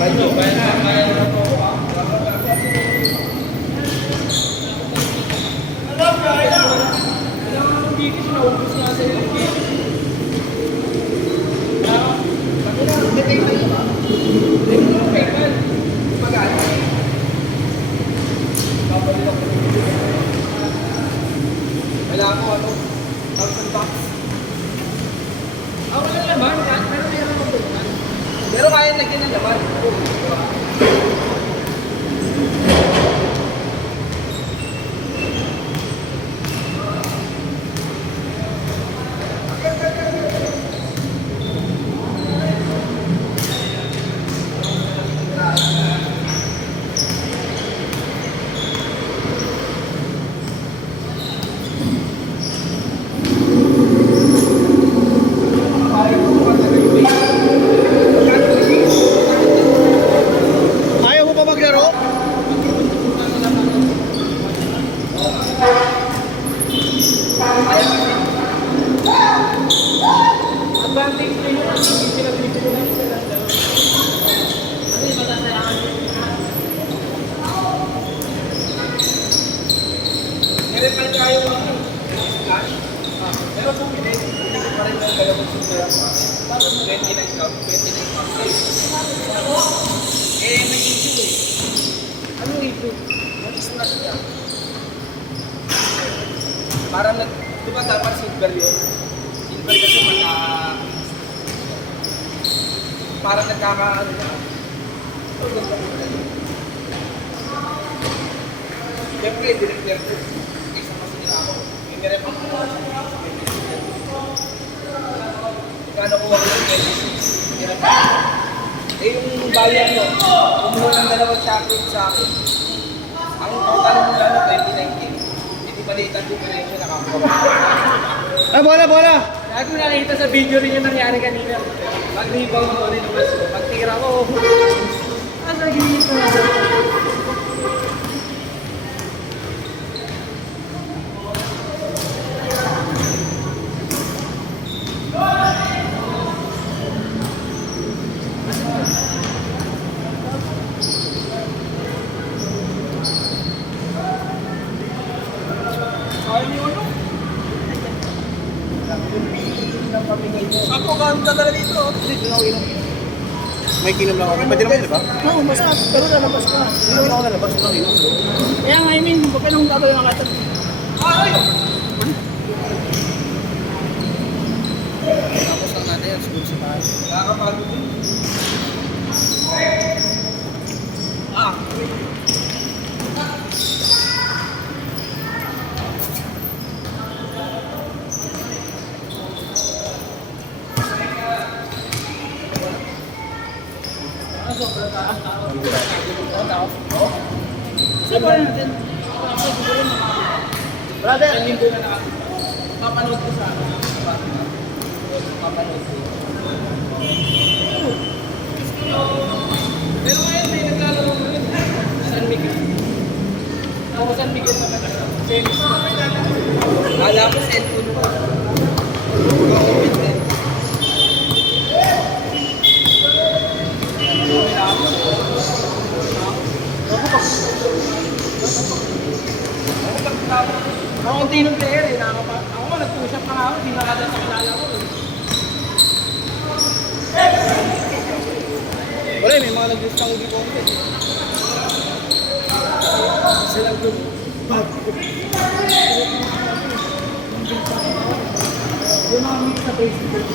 Wala ako, 1,000 bucks. Wala naman. Pero kaya lagyan ng laman. Ayaw mo pa maglaro? Advantage na yun kasi hindi sila pinipilihan sila. Ano yung matasayakan? Nirepal tayo mga cash. Pero kung hindi pa rin ang galawang super. 29 cup, 29 cup. May issue eh. Anong issue? Mag-stress niya. Parang diba dapat silver yun? Silver kasi parang nagkakaano na. Siyempre, dineclare ko. Isang kasi nila ako. May nirep ako. Kano ko ako ng 26? Eh, yung bayan mo, kumuha ng dalawang chocolate sa akin. Ang total mo na 2019. Hindi palitan differential nakakuha. Bola, bola! Lahat mo nakikita sa video rin yung nangyari kanina. Mag-rebound ko rin naman ko. Pagtira ko, ang nagiging ko. Ako ganda talaga dito. May kinom lang ako. Pwede naman, di ba? Oo, masarap. Pero lalabas ko na. Hindi ako nalabas ko lang. Kaya nga, I mean, huwag ka nang gagawin ang katag. Ay! Tapos lang natin yan, siguro sa tayo. Nakakapagod din. Ah! Sobrang taas na ako. Sabarin natin. Brother, ang linggo na nakapanood ko sa papanood ko. Pero ngayon may naglalaro ko rin. San Miguel. Ako San Miguel na tennis. Kala ko cellphone ko. Open din. Ako ang tinong player eh. Ako nga nag-push up pa nga ako. Hindi nakada sa kilala ko eh. Wala, may mga nag-discount dito ako. Silang doon. Yung mga mix sa Facebook.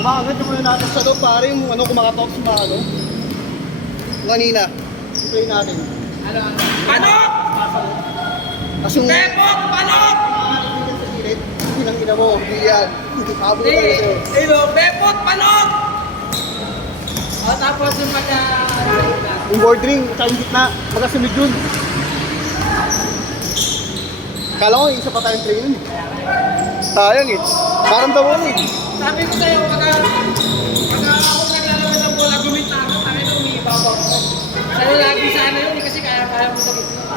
Makagat yung muna natin sa loob, pare, yung ano, kumakatok sa mga ano. Kanina, play natin. Ano? Panok! Tapos yung... Pepok! Panok! Sa gilid, hindi lang ina mo, hindi yan. Habol ka rin sa'yo. Ilo, Pepot! Panok! O tapos yung pagka... Yung board ring, sa gitna, magasunod yun. Kala ko, isa pa tayong training. Sayang eh. Parang daw eh. Sabi ko sa'yo, pagka ako naglalaro ng bola, gumita ako, tayo na umiibabaw ko. Sa'yo lagi sana yun, kasi kaya mo sa gitna.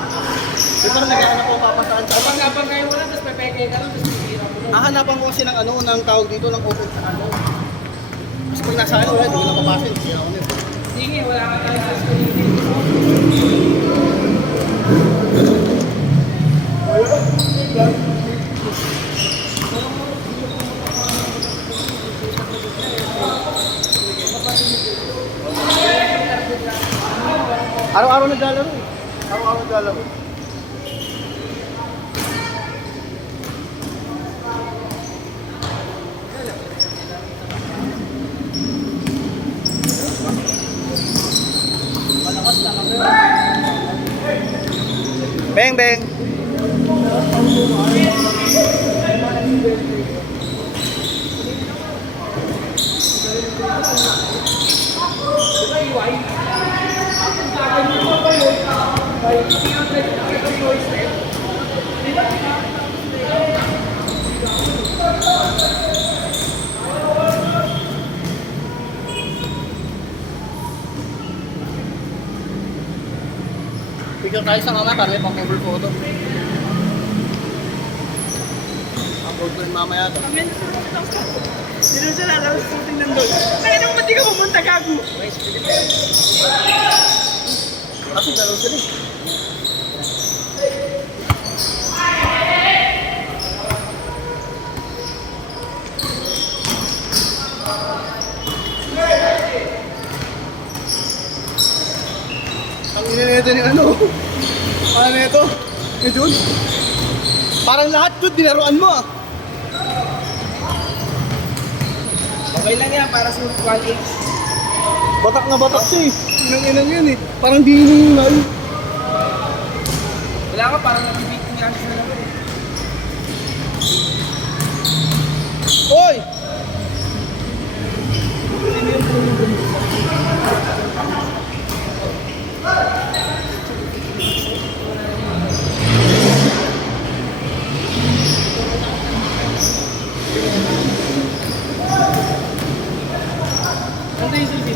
Di ba nag-aanap ko papasaan sa Kapag kayo mo lang, tapos pepeke ka lang, tapos pipira mo. Hahanapan ko kasi ng ano, ng tawag dito, ng open sa ano. Kasi pag nasa ano, wala, hindi ko napapasin. Kaya ako nito. Sige, wala ka tayo sa school. Araw-araw naglalaro eh. Araw-araw naglalaro. Beng, beng. Picture tayo sa mamaya para may pang-cover photo. Upload ko rin mamaya to. Sino siya lalabas puting nandun? Kaya naman ba't di ka pumunta, gago? Kasi dalaw sila eh. Ang ina nito ni ano? Ano nito? Ni Jun? Parang lahat Jun, dinaruan mo ah. Okay lang yan, para sa 1H. Batak na batak siya eh. Inang-inang yun eh. Parang di yun yung Wala ka, parang nag-beating ka siya na lang. Hoy! Ano yung susi?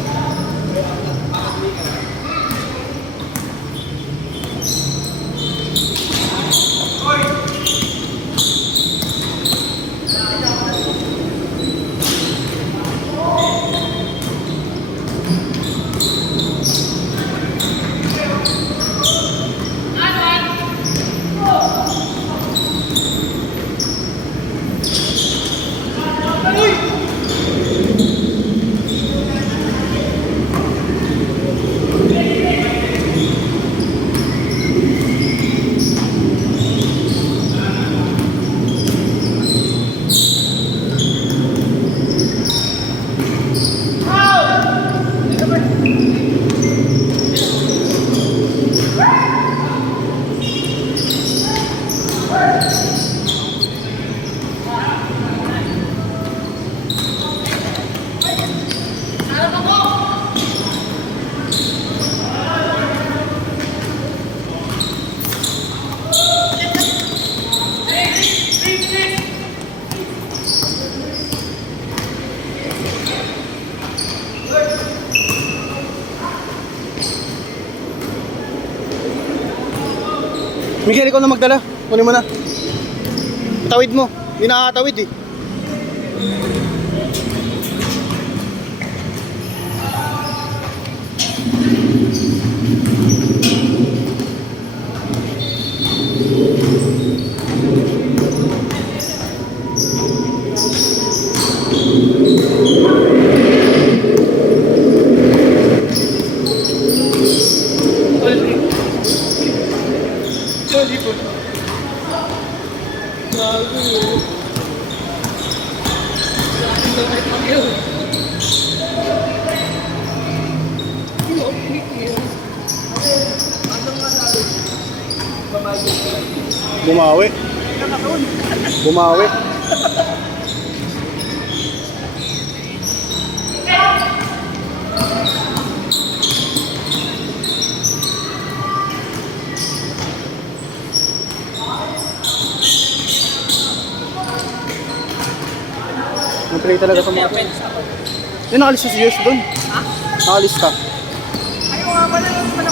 Miguel, ikaw na magdala. Kunin mo na. Tawid mo. Hindi nakakatawid eh. Bumawi. Bumawi. Naplay talaga sa mga. Yung nakalis si Years doon. Ha? Nakalis ka. Ayaw nga pala yung pala